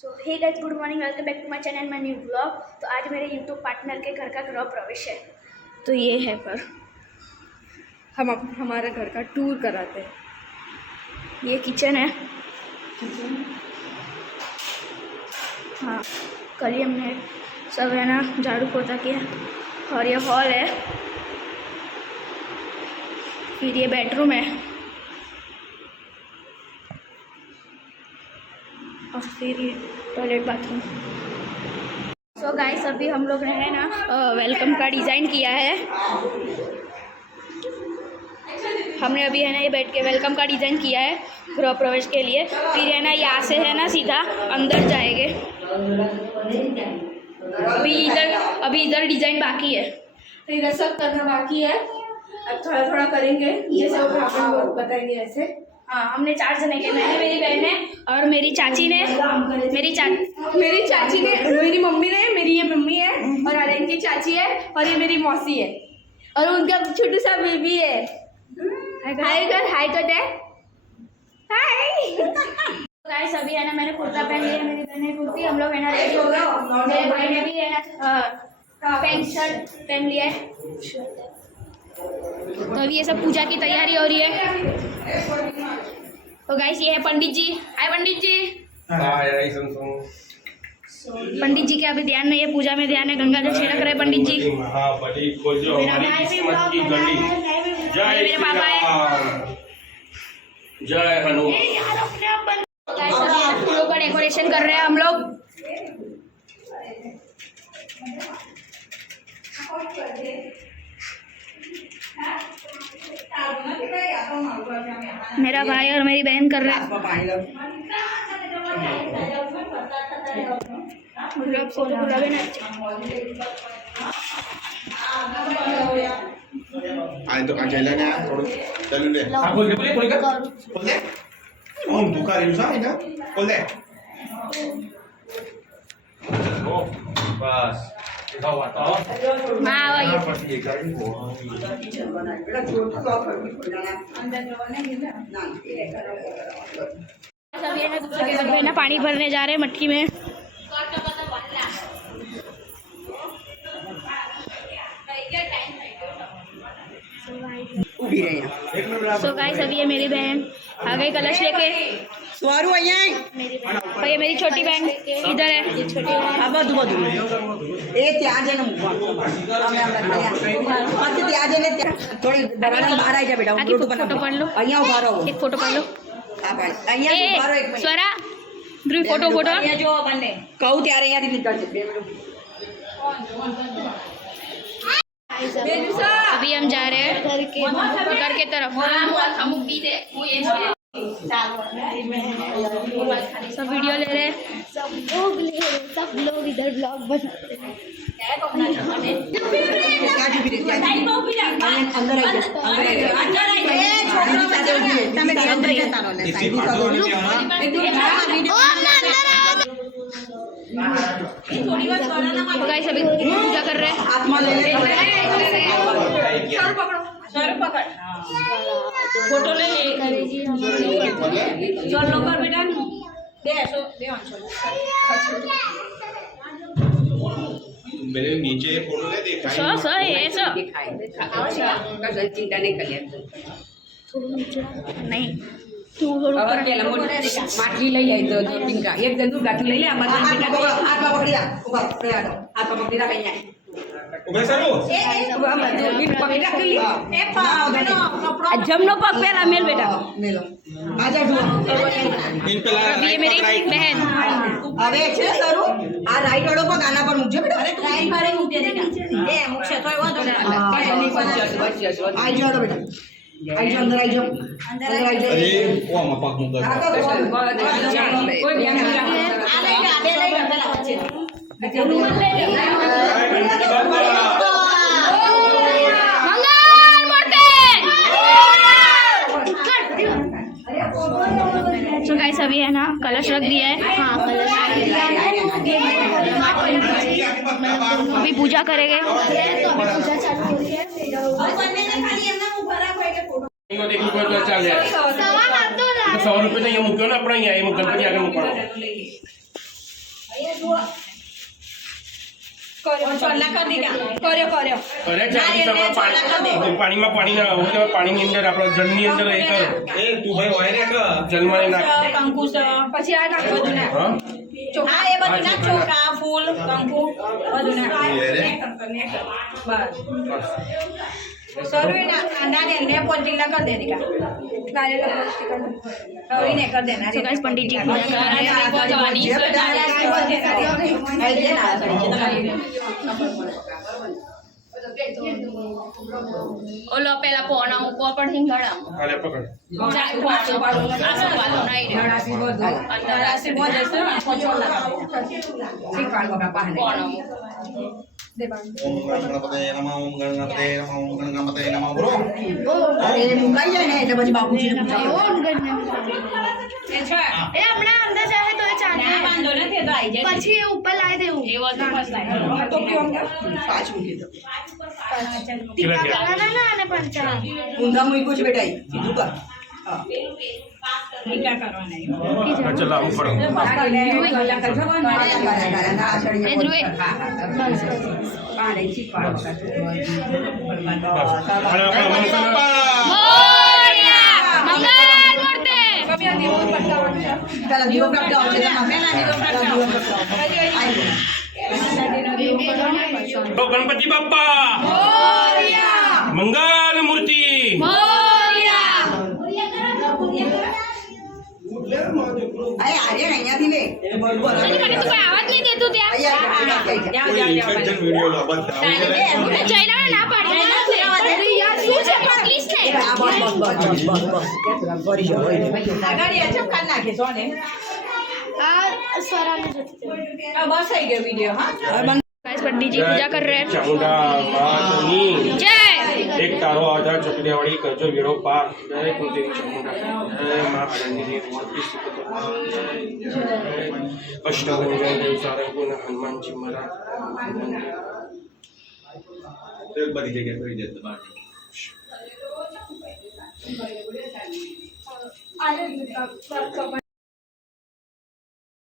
So hey guys, good morning, welcome back to my channel my new blog. तो आज मेरे YouTube partner के घर का गृह प्रवेश है। तो ये है पर हम हमारे घर का टूर कराते हैं। ये किचन है। हाँ, कल ही हमने सब है ना झाड़ू पोछा किया। और ये हॉल है, फिर ये बेडरूम है, और फिर ये टॉयलेट बाथरूम। सो गाइस, अभी हम लोग ने है ना वेलकम का डिज़ाइन किया है। हमने अभी है ना ये बेड के वेलकम का डिज़ाइन किया है गृह प्रवेश के लिए। फिर है ना यहाँ से है ना सीधा अंदर जाएंगे। अभी इधर डिज़ाइन बाकी है, तो इधर सब करना बाकी है। अब थोड़ा थोड़ा करेंगे, जैसे वो ब्राह्मण लोग बताएंगे ऐसे। हाँ, हमने 4 जने के, मैंने, मेरी बहन है और मेरी चाची ने, मेरी चाची ने, मेरी मम्मी ने, मेरी ये मम्मी है और आर्यन की चाची है और ये मेरी मौसी है और उनका छोटू सा बेबी है। हाय कर दे, हाय। गाइस अभी है ना मैंने कुर्ता पहन लिया, मेरी बहन ने कुर्ती, हम लोग है ना रेडी हो गए। मेरे भाई ने भी है ना पैंट शर्ट पहन लिया है। तो अभी ये सब पूजा की तैयारी हो रही है। तो गाइस ये है पंडित जी। हाय पंडित जी। पंडित जी के अभी ध्यान नहीं है, पूजा में ध्यान है। गंगा जल छिड़क रहे पंडित जी। मेरा भाई भी मेरे पापा है। जय हनुमान। फूलों का डेकोरेशन कर रहे हैं हम लोग। मेरा भाई और मेरी बहन कर रहे हैं। तो अकेला ना थोड़ा चलो ले बोल दे हम दुकान यूज़ है ना बोल दे ओ बस इधर बताओ। हाँ वही। सब ये है दूसरे के घर में ना पानी भरने जा रहे हैं मटकी में। सो गाइस अभी ये मेरी बहन आ गई कलश लेके। स्वारू और ये मेरी छोटी बहन इधर है, ये छोटी बहन। अब ए त्याजे न मत त्याजे ने थोड़ी दरानी बाहर आई जा बेटा। फोटो पढ़ लो, અહીંયા ઉભા રહો, एक फोटो पढ़ लो। આ ભાઈ અહીંયા ઉભા રહો, એક મિનિટ स्वरा ग्रुप फोटो અહીંયા જો બંને કહું ત્યારે અહીંયાથી નીકળશે 2 મિનિટ। अभी हम जा रहे हैं घर के तरफ। सब वीडियो ले रहे हैं, सब लोग इधर ब्लॉग बनाते हैं। ત્યાં જ ઊભી રહે, ત્યાં જ અંદર આવી જા, અંદર આવી જા। એ છોકરો સાથે ઊભી રહે, તમે અંદર જતા રહો ને સાઈડ થી તો गाइस अभी पूजा कर रहे हैं। હાથમાં લઈ લે, सर पकड़, फोटो ले ले। चलो कर बेटा, दे मेरे नीचे फोटो ले देखा सो ये सो चिंता नहीं करिए। नहीं तू ऊपर માટલી લઈ આવી તો ટીંકા એક દંડુ ગાંઠી લઈ લે આ બધા હાથમાં પકડી રા ઉભા હાથમાં પકડી રા કઈ उबे सरो પકડી રા કરી એ आ जमनो पग पेला मेल बेटा। મેલો આજા જુઓ इन पे अभी ये मेरी बहन। હવે છે સરું આ રાઈટ વાળો પગ આના પર મૂકજો બેટા। અરે રાઈટ પર મૂકે દેના એ મૂકશે તોય વાંધો નહીં। આઈ જાઓ બેટા, આઈ જાઓ અંદર, આઈ જાઓ અંદર, આઈ જાઓ। अरे वो हम पाक मुंगा કોઈ ધ્યાન નહીં રાખો। આ લઈ લે, આ બે લઈ લે પેલા વચ્ચે तो गाइस अभी है ना कलश रख दिया है। हाँ कलश अभी पूजा करेंगे। पूजा चालू हो रही है। देखो तो चल जाए। 100 रुपये तो ये मुक्यो ना अपना, ये गणपति आगे मुक्का। ચોલા કર દીધા. કર્યો અરે ચાલી તમે પાણીમાં પાણી ના હું કહેવાય પાણીની અંદર આપણે જળની અંદર એ કર એ તું ભાઈ હોય ને કે જલમાં નાખ કંકુ છે. પછી આ નાખો બધું નાખ. હા હા એ બધું ના ચોખા ફૂલ કંકુ બધું ના બસ સરું ના કાંદા ને પોતીલા કર દે દીકા નારિયેળ સ્ટીકર હવે ને કર દે ના So guys, पंडित जी पूजा कर रहे हैं भगवानी ઓલો પેલા પોણા મૂકવા પણ હિંગડા હાલે પકડ ઓમ ગણપતે નમઃ ઓમ ગણપતે નમઃ ઓમ ગણપતે નમઃ બોલો અરે મુકાઈ જાય ને એટલે પછી બાપુજીને પૂજા એ હમણાં અંદર જાય તો એ ચાલે વાંધો નથી તો આવી જાય પછી એ ઉપર લાવી દેવું તો કેમ પાંચ મૂકી દો ટીકા ના અને પંચા ઊંધા મૂક્યું છે બેટા સીધું કર હા ટીકા કરવાના ચલા ઉપર પેલા દીવો પ્રગટાવો છે પેલા દીવો પ્રગટાવો તો ગણપતિ બાપ્પા મંગલ મૂર્તિ અરે આર્યન અહીંયાથી લે બરોબર મને તો કોઈ આવાજ નહીં દેતું ત્યાં કોઈ એક જ વિડિયો લો બધા જયરાને ના પાડી યાર શું છે પ્લીઝ ને આગળ અચમ કાઢ નાખે છો ને આ સરાને બસ થઈ ગયો વિડિયો હા गाइस पंडित जी पूजा कर रहे हैं ચામુંડા માતની जय એક તારો આધાર ચક્રિયાવાળી કરજો વેળો પાર જય કુંદેવી ચામુંડા જય મા આનંદની મૂર્તિ સુખતો જય અષ્ટભુજ જય દેવ સારંગપુર હનુમાનજી મહારાજ એક બધી જગ્યાએ કરી દે દબાણ આ